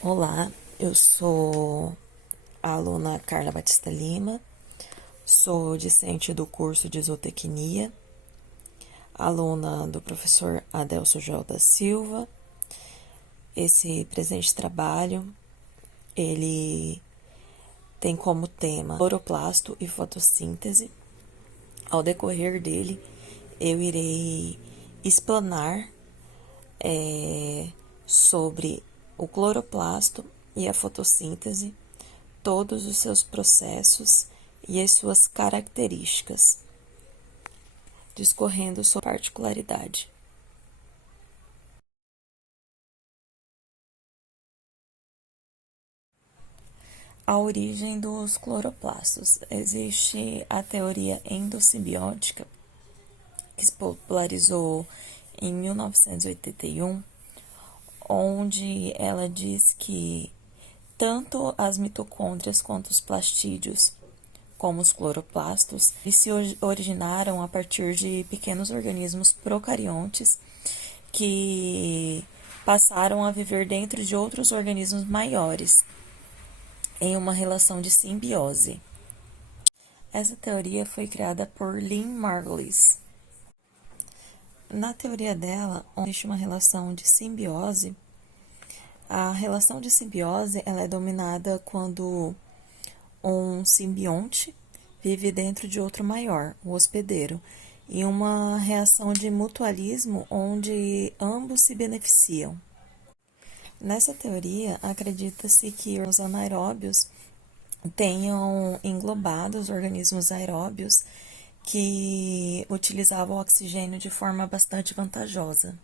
Olá, eu sou a aluna Carla Batista Lima, sou discente do curso de Zootecnia, aluna do professor Adelso Joel da Silva. Esse presente trabalho, ele tem como tema cloroplasto e fotossíntese. Ao decorrer dele, eu irei explanar sobre o cloroplasto e a fotossíntese, todos os seus processos e as suas características, discorrendo sua particularidade. A origem dos cloroplastos. Existe a teoria endossimbiótica, que se popularizou em 1981, onde ela diz que tanto as mitocôndrias quanto os plastídeos, como os cloroplastos, eles se originaram a partir de pequenos organismos procariontes que passaram a viver dentro de outros organismos maiores, em uma relação de simbiose. Essa teoria foi criada por Lynn Margulis. Na teoria dela, onde existe uma relação de simbiose, a relação de simbiose ela é dominada quando um simbionte vive dentro de outro maior, o hospedeiro, em uma reação de mutualismo onde ambos se beneficiam. Nessa teoria, acredita-se que os anaeróbios tenham englobado os organismos aeróbios que utilizavam o oxigênio de forma bastante vantajosa.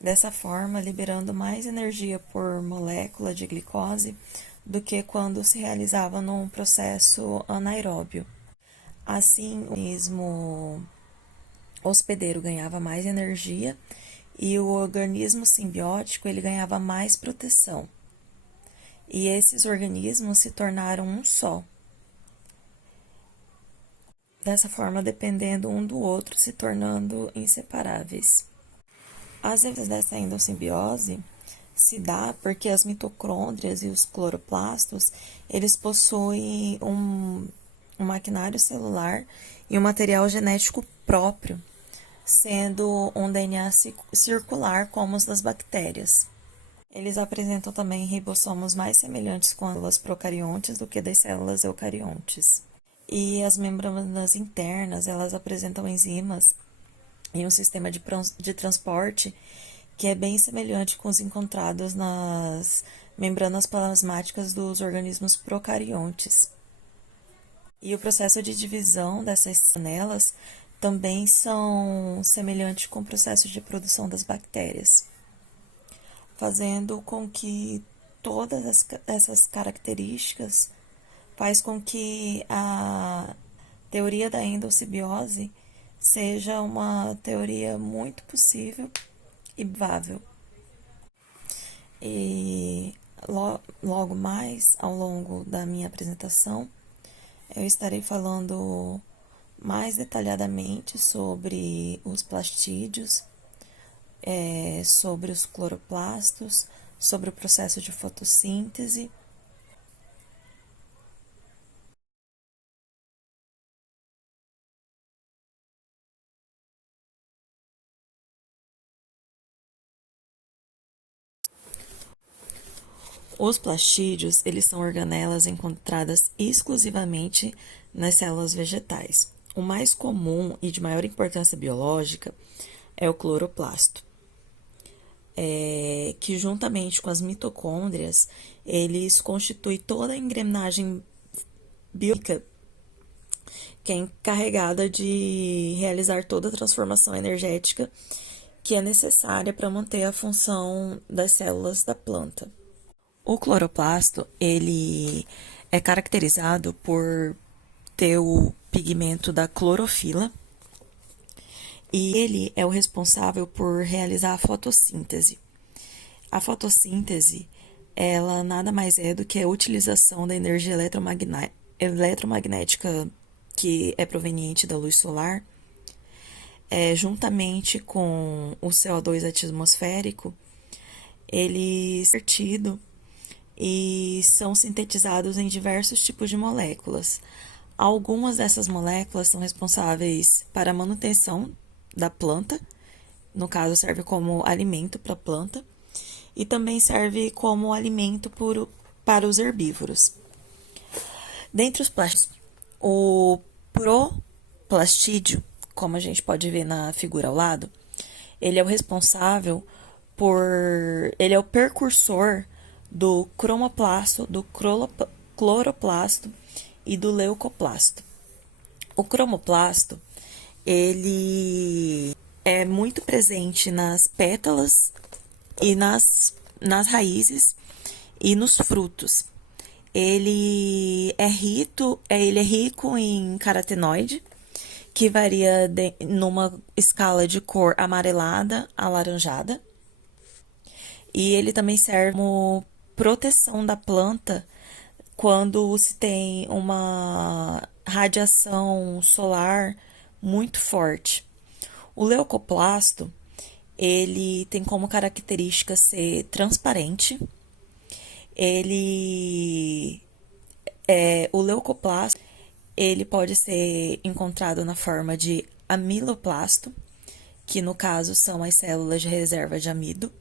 Dessa forma, liberando mais energia por molécula de glicose do que quando se realizava num processo anaeróbio. Assim, o organismo hospedeiro ganhava mais energia e o organismo simbiótico ele ganhava mais proteção. E esses organismos se tornaram um só. Dessa forma, dependendo um do outro, se tornando inseparáveis. As evidências dessa endossimbiose se dá porque as mitocôndrias e os cloroplastos, eles possuem um maquinário celular e um material genético próprio, sendo um DNA circular como os das bactérias. Eles apresentam também ribossomos mais semelhantes com as células procariontes do que das células eucariontes. E as membranas internas, elas apresentam enzimas e um sistema de transporte que é bem semelhante com os encontrados nas membranas plasmáticas dos organismos procariontes. E o processo de divisão dessas panelas também são semelhantes com o processo de produção das bactérias, fazendo com que todas essas características faz com que a teoria da endossimbiose seja uma teoria muito possível e viável. E logo mais, ao longo da minha apresentação, eu estarei falando mais detalhadamente sobre os plastídeos, sobre os cloroplastos, sobre o processo de fotossíntese. Os plastídeos, eles são organelas encontradas exclusivamente nas células vegetais. O mais comum e de maior importância biológica é o cloroplasto, que juntamente com as mitocôndrias, eles constituem toda a engrenagem biológica que é encarregada de realizar toda a transformação energética que é necessária para manter a função das células da planta. O cloroplasto, ele é caracterizado por ter o pigmento da clorofila e ele é o responsável por realizar a fotossíntese. A fotossíntese, ela nada mais é do que a utilização da energia eletromagnética que é proveniente da luz solar, juntamente com o CO2 atmosférico, ele é convertido e são sintetizados em diversos tipos de moléculas. Algumas dessas moléculas são responsáveis para a manutenção da planta, no caso, serve como alimento para a planta, e também serve como alimento para os herbívoros. Dentre os plásticos, o proplastídeo, como a gente pode ver na figura ao lado, ele é o responsável por. Ele é o precursor do cromoplasto, do cloroplasto e do leucoplasto. O cromoplasto, ele é muito presente nas pétalas e nas raízes e nos frutos. Ele é rico em carotenoide, que varia numa escala de cor amarelada, alaranjada. E ele também serve como proteção da planta quando se tem uma radiação solar muito forte. O leucoplasto, ele tem como característica ser transparente. O leucoplasto, ele pode ser encontrado na forma de amiloplasto, que no caso são as células de reserva de amido,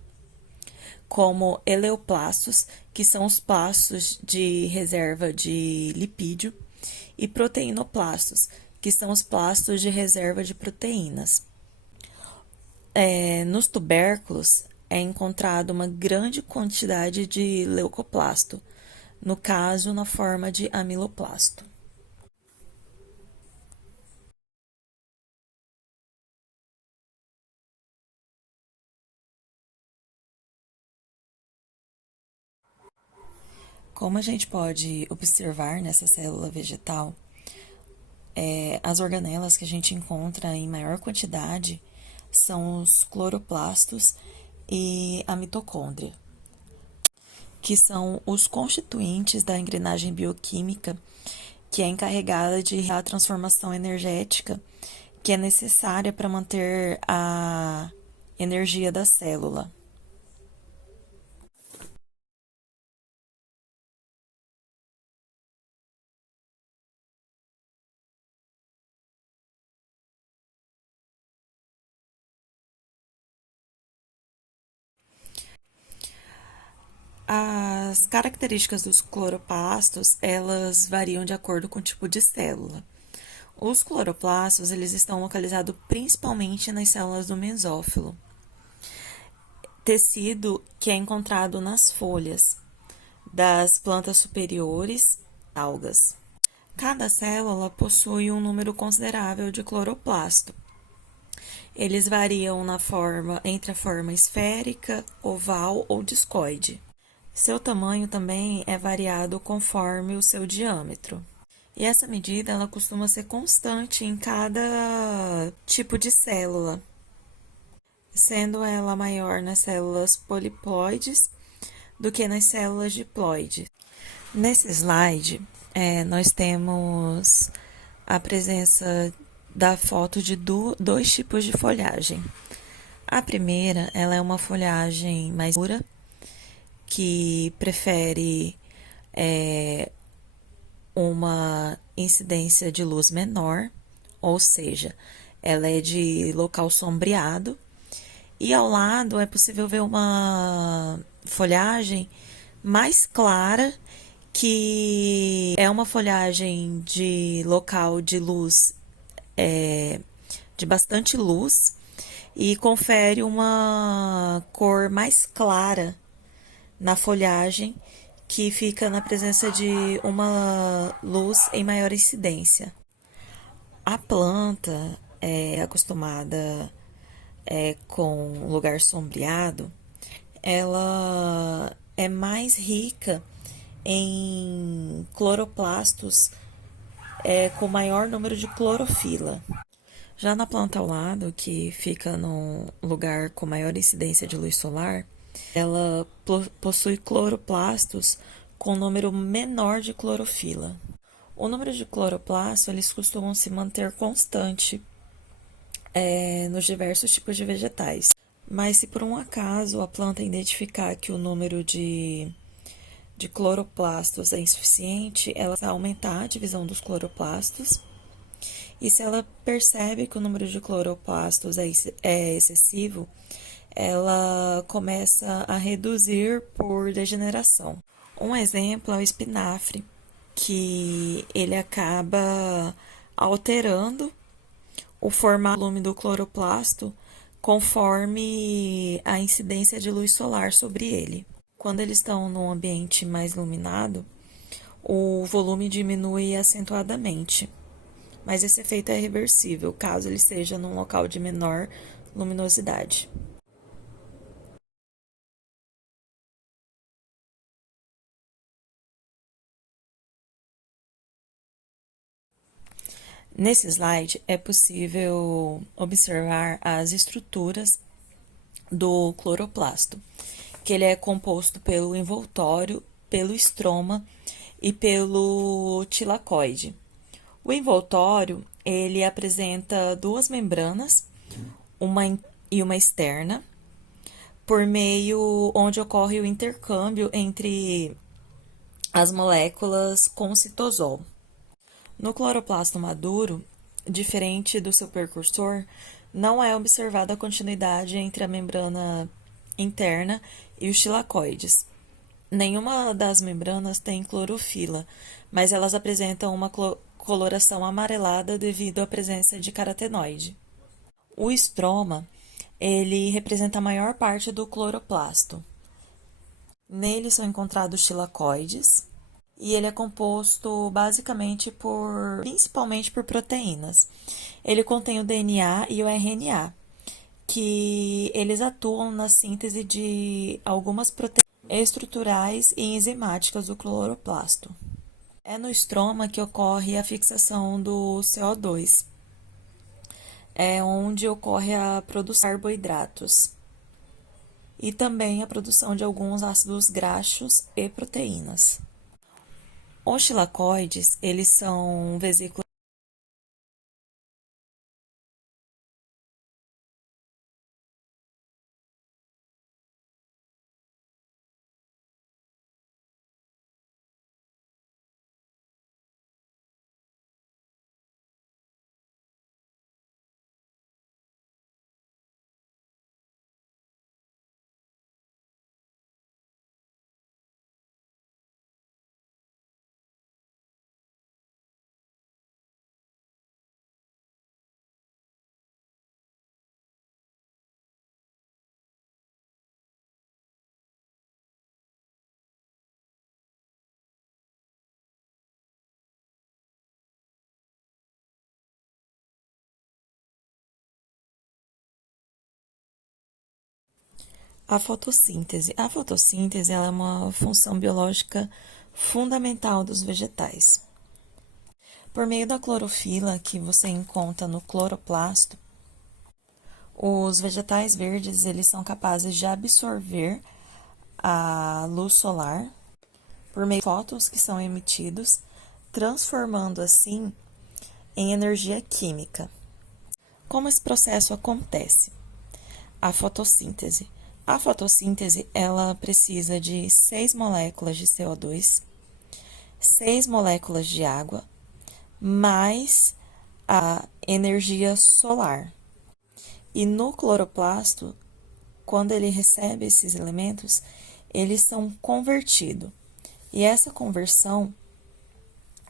como eleoplastos, que são os plastos de reserva de lipídio, e proteinoplastos, que são os plastos de reserva de proteínas. Nos tubérculos é encontrado uma grande quantidade de leucoplasto, no caso na forma de amiloplasto. Como a gente pode observar nessa célula vegetal, as organelas que a gente encontra em maior quantidade são os cloroplastos e a mitocôndria, que são os constituintes da engrenagem bioquímica que é encarregada de a transformação energética que é necessária para manter a energia da célula. As características dos cloroplastos, elas variam de acordo com o tipo de célula. Os cloroplastos, eles estão localizados principalmente nas células do mesófilo, tecido que é encontrado nas folhas das plantas superiores, algas. Cada célula possui um número considerável de cloroplasto. Eles variam entre a forma esférica, oval ou discoide. Seu tamanho também é variado conforme o seu diâmetro. E essa medida ela costuma ser constante em cada tipo de célula, sendo ela maior nas células poliploides do que nas células diploides. Nesse slide, nós temos a presença da foto de dois tipos de folhagem. A primeira, ela é uma folhagem mais dura, que prefere uma incidência de luz menor, ou seja, ela é de local sombreado, e ao lado é possível ver uma folhagem mais clara, que é uma folhagem de local de luz, de bastante luz, e confere uma cor mais clara na folhagem, que fica na presença de uma luz em maior incidência. A planta é acostumada com lugar sombreado, ela é mais rica em cloroplastos com maior número de clorofila. Já na planta ao lado, que fica num lugar com maior incidência de luz solar, ela possui cloroplastos com número menor de clorofila. O número de cloroplastos, eles costumam se manter constante nos diversos tipos de vegetais. Mas se por um acaso a planta identificar que o número de de cloroplastos é insuficiente, ela vai aumentar a divisão dos cloroplastos. E se ela percebe que o número de cloroplastos é excessivo, ela começa a reduzir por degeneração. Um exemplo é o espinafre, que ele acaba alterando o formato volume do cloroplasto conforme a incidência de luz solar sobre ele. Quando eles estão num ambiente mais iluminado, o volume diminui acentuadamente, mas esse efeito é reversível caso ele esteja num local de menor luminosidade. Nesse slide é possível observar as estruturas do cloroplasto, que ele é composto pelo envoltório, pelo estroma e pelo tilacoide. O envoltório, ele apresenta duas membranas, uma e uma externa, por meio onde ocorre o intercâmbio entre as moléculas com citosol. No cloroplasto maduro, diferente do seu precursor, não é observada a continuidade entre a membrana interna e os tilacoides. Nenhuma das membranas tem clorofila, mas elas apresentam uma coloração amarelada devido à presença de carotenoide. O estroma, ele representa a maior parte do cloroplasto. Nele são encontrados tilacoides e ele é composto basicamente principalmente por proteínas. Ele contém o DNA e o RNA, que eles atuam na síntese de algumas proteínas estruturais e enzimáticas do cloroplasto. É no estroma que ocorre a fixação do CO2, é onde ocorre a produção de carboidratos e também a produção de alguns ácidos graxos e proteínas. Os tilacoides, eles são vesículas. A fotossíntese. A fotossíntese ela é uma função biológica fundamental dos vegetais. Por meio da clorofila que você encontra no cloroplasto, os vegetais verdes eles são capazes de absorver a luz solar por meio de fótons que são emitidos, transformando assim em energia química. Como esse processo acontece? A fotossíntese. A fotossíntese ela precisa de 6 moléculas de CO2, 6 moléculas de água, mais a energia solar. E no cloroplasto, quando ele recebe esses elementos, eles são convertidos. E essa conversão,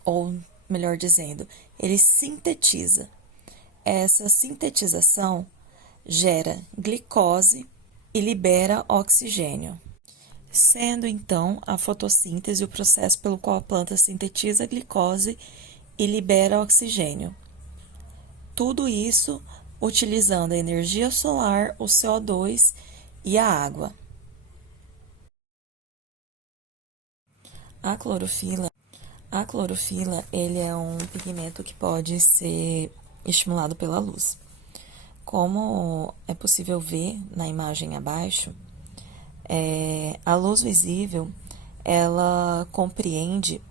ou melhor dizendo, ele sintetiza. Essa sintetização gera glicose e libera oxigênio. Sendo então a fotossíntese o processo pelo qual a planta sintetiza a glicose e libera oxigênio. Tudo isso utilizando a energia solar, o CO2 e a água. A clorofila, ele é um pigmento que pode ser estimulado pela luz. Como é possível ver na imagem abaixo, a luz visível, ela compreende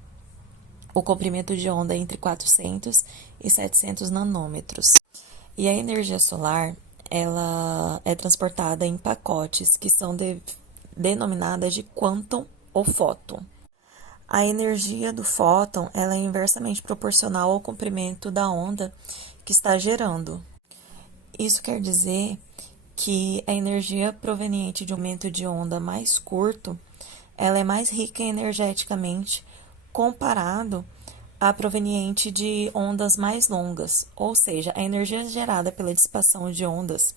o comprimento de onda entre 400 e 700 nanômetros. E a energia solar, ela é transportada em pacotes que são denominadas de quantum ou fóton. A energia do fóton ela é inversamente proporcional ao comprimento da onda que está gerando. Isso quer dizer que a energia proveniente de um aumento de onda mais curto, ela é mais rica energeticamente comparado à proveniente de ondas mais longas, ou seja, a energia gerada pela dissipação de ondas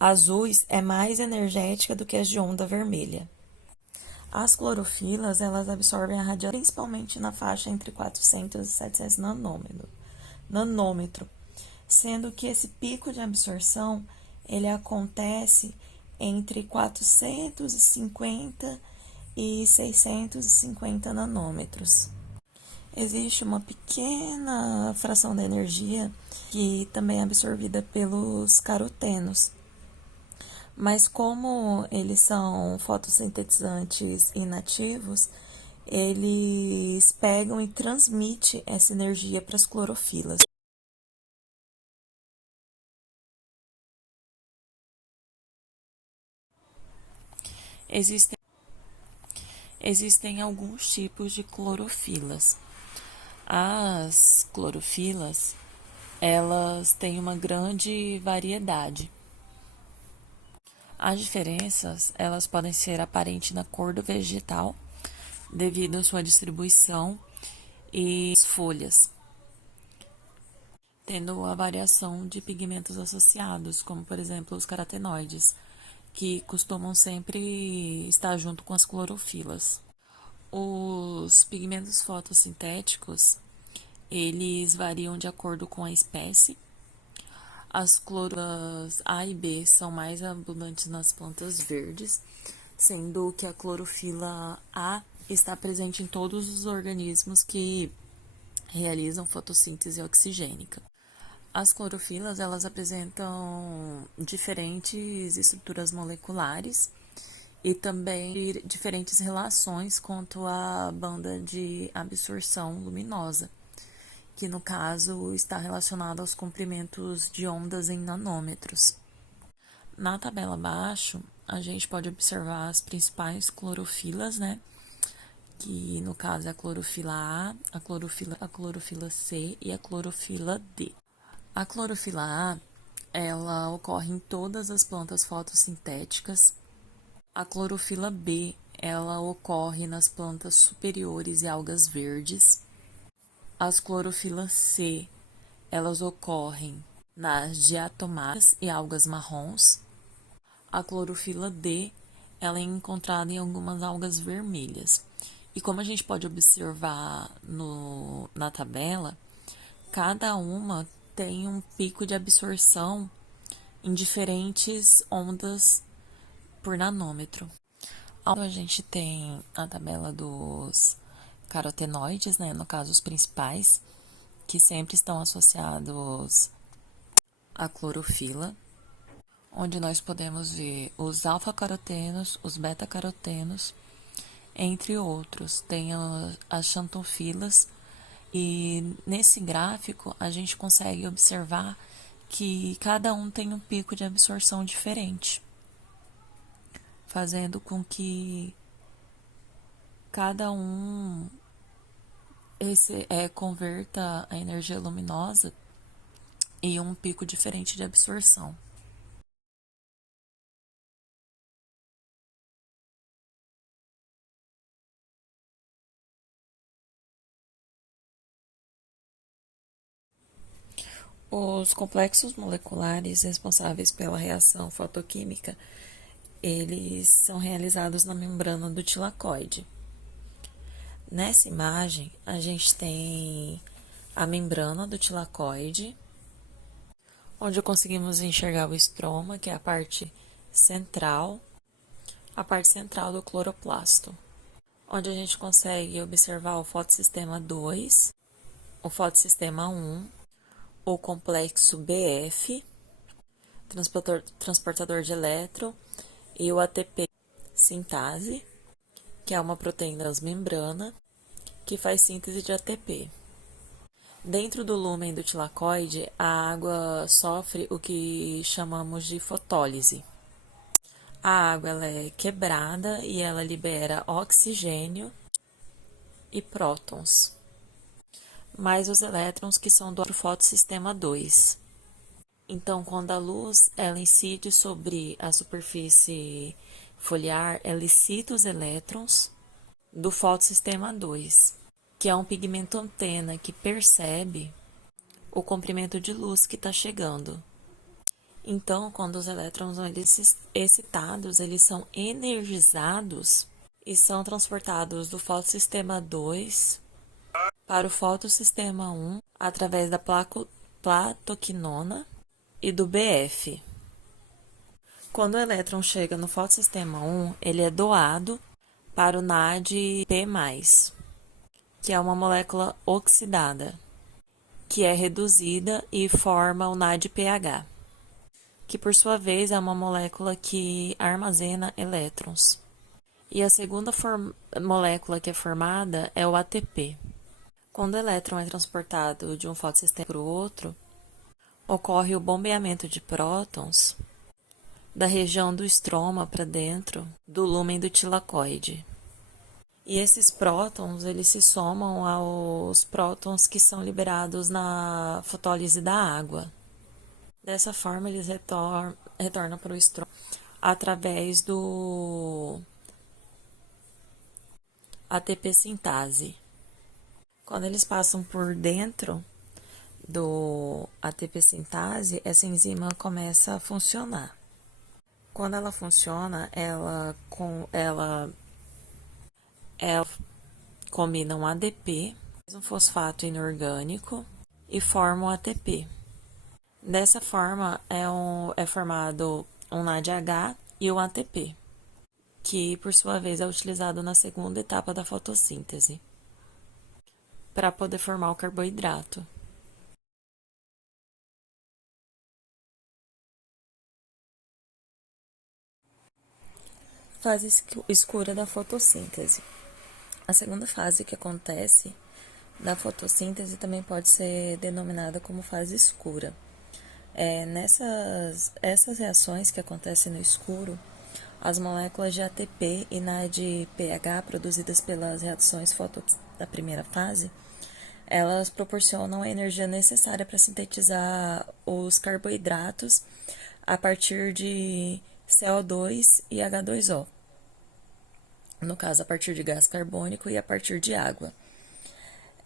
azuis é mais energética do que as de onda vermelha. As clorofilas, elas absorvem a radiação principalmente na faixa entre 400 e 700 nanômetro, sendo que esse pico de absorção ele acontece entre 450 e 650 nanômetros. Existe uma pequena fração da energia que também é absorvida pelos carotenos, mas como eles são fotossintetizantes inativos, eles pegam e transmitem essa energia para as clorofilas. Existem, existem alguns tipos de clorofilas. As clorofilas, elas têm uma grande variedade. As diferenças, elas podem ser aparentes na cor do vegetal, devido à sua distribuição e folhas, tendo a variação de pigmentos associados, como por exemplo os carotenoides, que costumam sempre estar junto com as clorofilas. Os pigmentos fotossintéticos, eles variam de acordo com a espécie. As clorofilas A e B são mais abundantes nas plantas verdes, sendo que a clorofila A está presente em todos os organismos que realizam fotossíntese oxigênica. As clorofilas, elas apresentam diferentes estruturas moleculares e também diferentes relações quanto à banda de absorção luminosa, que no caso está relacionado aos comprimentos de ondas em nanômetros. Na tabela abaixo, a gente pode observar as principais clorofilas, né? Que no caso é a clorofila A, a clorofila C e a clorofila D. A clorofila A, ela ocorre em todas as plantas fotossintéticas. A clorofila B, ela ocorre nas plantas superiores e algas verdes. As clorofilas C, elas ocorrem nas diatomáceas e algas marrons. A clorofila D, ela é encontrada em algumas algas vermelhas. E como a gente pode observar na tabela, cada uma tem um pico de absorção em diferentes ondas por nanômetro. A gente tem a tabela dos carotenoides, né, no caso os principais, que sempre estão associados à clorofila, onde nós podemos ver os alfa-carotenos, os beta-carotenos, entre outros. Tem as xantofilas, e nesse gráfico a gente consegue observar que cada um tem um pico de absorção diferente, fazendo com que cada um converta a energia luminosa em um pico diferente de absorção. Os complexos moleculares responsáveis pela reação fotoquímica, eles são realizados na membrana do tilacoide. Nessa imagem, a gente tem a membrana do tilacoide, onde conseguimos enxergar o estroma, que é a parte central do cloroplasto, onde a gente consegue observar o fotossistema 2, o fotossistema 1, o complexo BF, transportador de elétron, e o ATP sintase, que é uma proteína transmembrana que faz síntese de ATP. Dentro do lúmen do tilacoide, a água sofre o que chamamos de fotólise. A água ela é quebrada e ela libera oxigênio e prótons, mais os elétrons que são do fotossistema 2. Então, quando a luz ela incide sobre a superfície foliar, ela excita os elétrons do fotossistema 2, que é um pigmento antena que percebe o comprimento de luz que está chegando. Então, quando os elétrons são excitados, eles são energizados e são transportados do fotossistema 2 para o fotossistema 1 através da platoquinona e do BF. Quando o elétron chega no fotossistema 1, ele é doado para o NADP+, que é uma molécula oxidada, que é reduzida e forma o NADPH, que por sua vez é uma molécula que armazena elétrons. E a segunda molécula que é formada é o ATP. Quando o elétron é transportado de um fotossistema para o outro, ocorre o bombeamento de prótons da região do estroma para dentro do lúmen do tilacoide. E esses prótons, eles se somam aos prótons que são liberados na fotólise da água. Dessa forma, eles retornam para o estroma através do ATP sintase. Quando eles passam por dentro do ATP sintase, essa enzima começa a funcionar. Quando ela funciona, ela combina um ADP, um fosfato inorgânico e forma um ATP. Dessa forma, é formado um NADH e um ATP, que por sua vez é utilizado na segunda etapa da fotossíntese, para poder formar o carboidrato. Fase escura da fotossíntese. A segunda fase que acontece da fotossíntese também pode ser denominada como fase escura. Essas reações que acontecem no escuro, as moléculas de ATP e NADPH produzidas pelas reações da primeira fase, elas proporcionam a energia necessária para sintetizar os carboidratos a partir de CO2 e H2O. No caso, a partir de gás carbônico e a partir de água.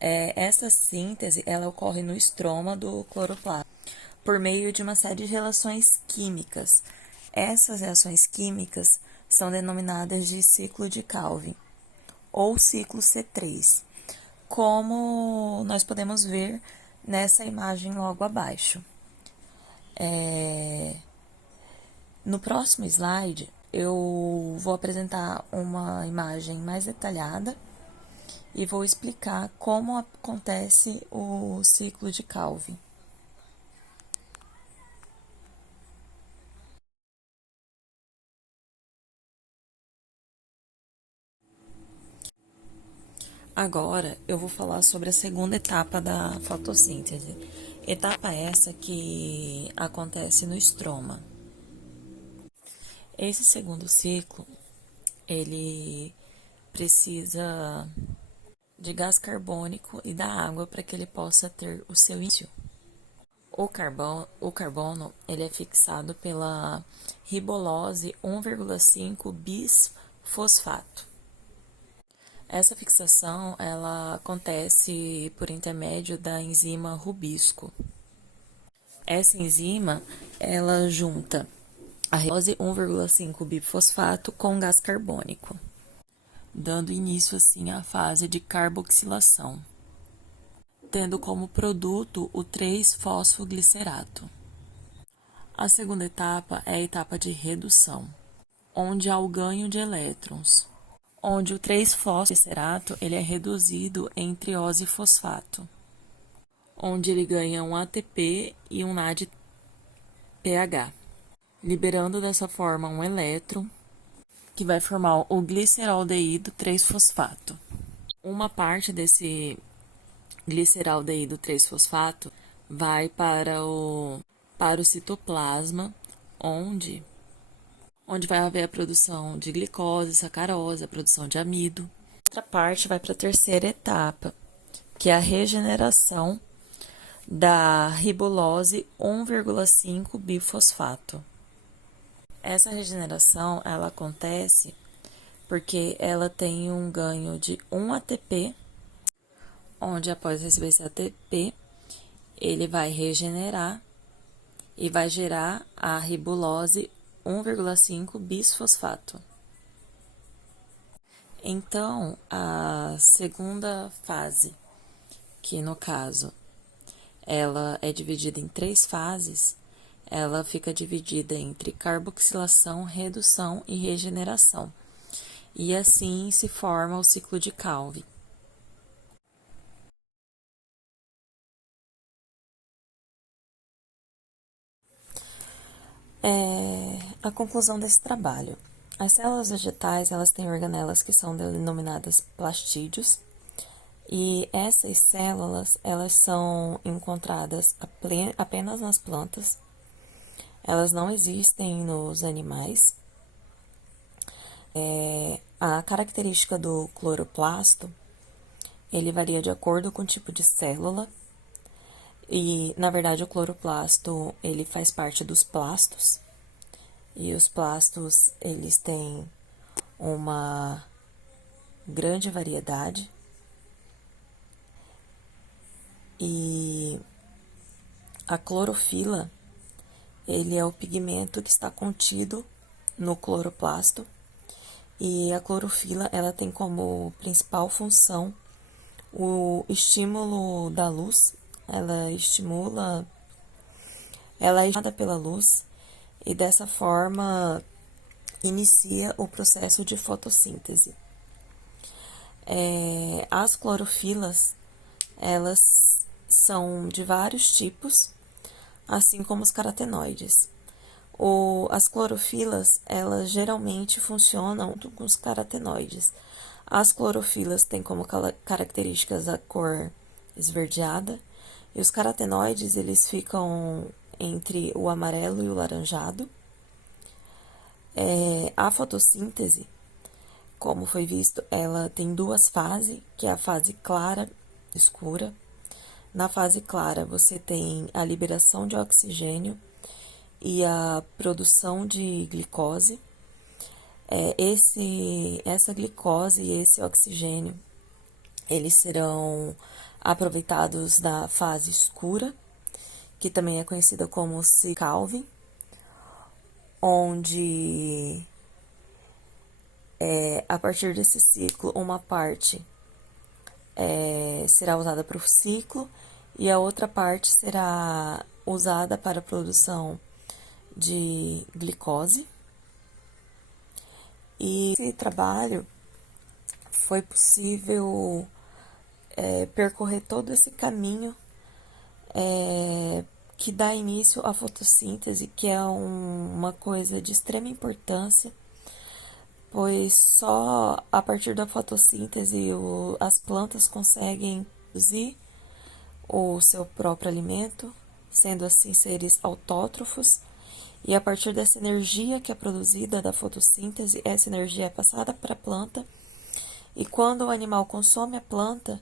Essa síntese ela ocorre no estroma do cloroplasto por meio de uma série de relações químicas. Essas reações químicas são denominadas de ciclo de Calvin ou ciclo C3, como nós podemos ver nessa imagem logo abaixo. No próximo slide, eu vou apresentar uma imagem mais detalhada e vou explicar como acontece o ciclo de Calvin. Agora eu vou falar sobre a segunda etapa da fotossíntese. Etapa essa que acontece no estroma. Esse segundo ciclo, ele precisa de gás carbônico e da água para que ele possa ter o seu início. O carbono ele é fixado pela ribolose 1,5 bisfosfato. Essa fixação ela acontece por intermédio da enzima rubisco. Essa enzima ela junta a ribolose 1,5 bifosfato com gás carbônico, dando início assim à fase de carboxilação, tendo como produto o 3-fosfoglicerato. A segunda etapa é a etapa de redução, onde há o ganho de elétrons, onde o 3-fosfoglicerato ele é reduzido em triose fosfato, onde ele ganha um ATP e um NADPH, liberando dessa forma um elétron que vai formar o gliceraldeído 3-fosfato. Uma parte desse gliceraldeído 3-fosfato vai para o citoplasma, onde vai haver a produção de glicose, sacarose, a produção de amido. outra parte vai para a terceira etapa, que é a regeneração da ribulose 1,5 bifosfato. Essa regeneração ela acontece porque ela tem um ganho de 1 ATP, onde após receber esse ATP, ele vai regenerar e vai gerar a ribulose 1,5 bisfosfato. Então, a segunda fase, que no caso ela é dividida em 3 fases, ela fica dividida entre carboxilação, redução e regeneração. E assim se forma o ciclo de Calvin. A conclusão desse trabalho. As células vegetais, elas têm organelas que são denominadas plastídeos, e essas células, elas são encontradas apenas nas plantas, elas não existem nos animais. A característica do cloroplasto, ele varia de acordo com o tipo de célula, e, na verdade, o cloroplasto, ele faz parte dos plastos, e os plastos, eles têm uma grande variedade, e a clorofila, ele é o pigmento que está contido no cloroplasto, e a clorofila, ela tem como principal função o estímulo da luz. Ela é estimulada pela luz e dessa forma inicia o processo de fotossíntese. As clorofilas, elas são de vários tipos, assim como os carotenoides. As clorofilas, elas geralmente funcionam junto com os carotenoides. As clorofilas têm como características a cor esverdeada, e os carotenoides, eles ficam entre o amarelo e o laranjado. A fotossíntese, como foi visto, ela tem 2 fases, que é a fase clara e escura. Na fase clara, você tem a liberação de oxigênio e a produção de glicose. Essa glicose e esse oxigênio, eles serão aproveitados da fase escura, que também é conhecida como ciclo Calvin, onde a partir desse ciclo, uma parte será usada para o ciclo e a outra parte será usada para a produção de glicose. E esse trabalho foi possível percorrer todo esse caminho que dá início à fotossíntese, que é uma coisa de extrema importância, pois só a partir da fotossíntese as plantas conseguem produzir o seu próprio alimento, sendo assim seres autótrofos, e a partir dessa energia que é produzida da fotossíntese, essa energia é passada para a planta, e quando o animal consome a planta,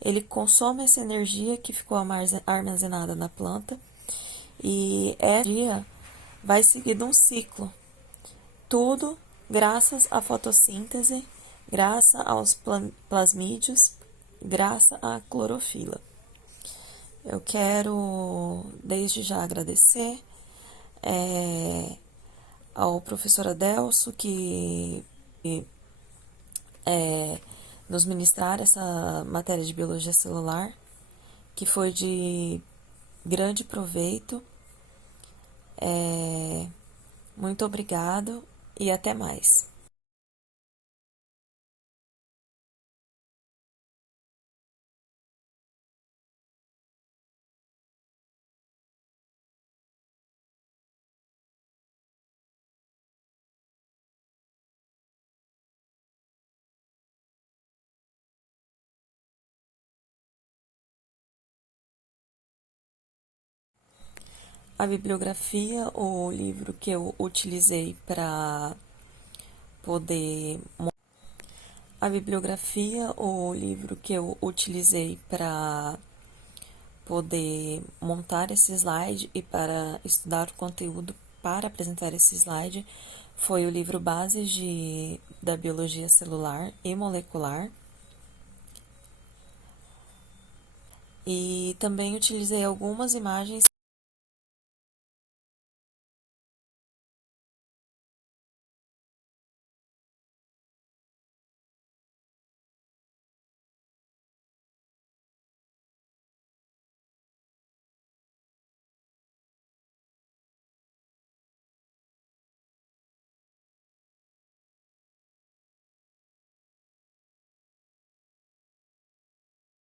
ele consome essa energia que ficou armazenada na planta, e essa energia vai seguindo um ciclo. Tudo graças à fotossíntese, graças aos plasmídeos, graças à clorofila. Eu quero, desde já, agradecer ao professor Adelso, que nos ministrar essa matéria de biologia celular, que foi de grande proveito. Muito obrigado e até mais. A bibliografia, o livro que eu utilizei para poder A bibliografia, o livro que eu utilizei para poder montar esse slide e para estudar o conteúdo para apresentar esse slide foi o livro Bases da Biologia Celular e Molecular. E também utilizei algumas imagens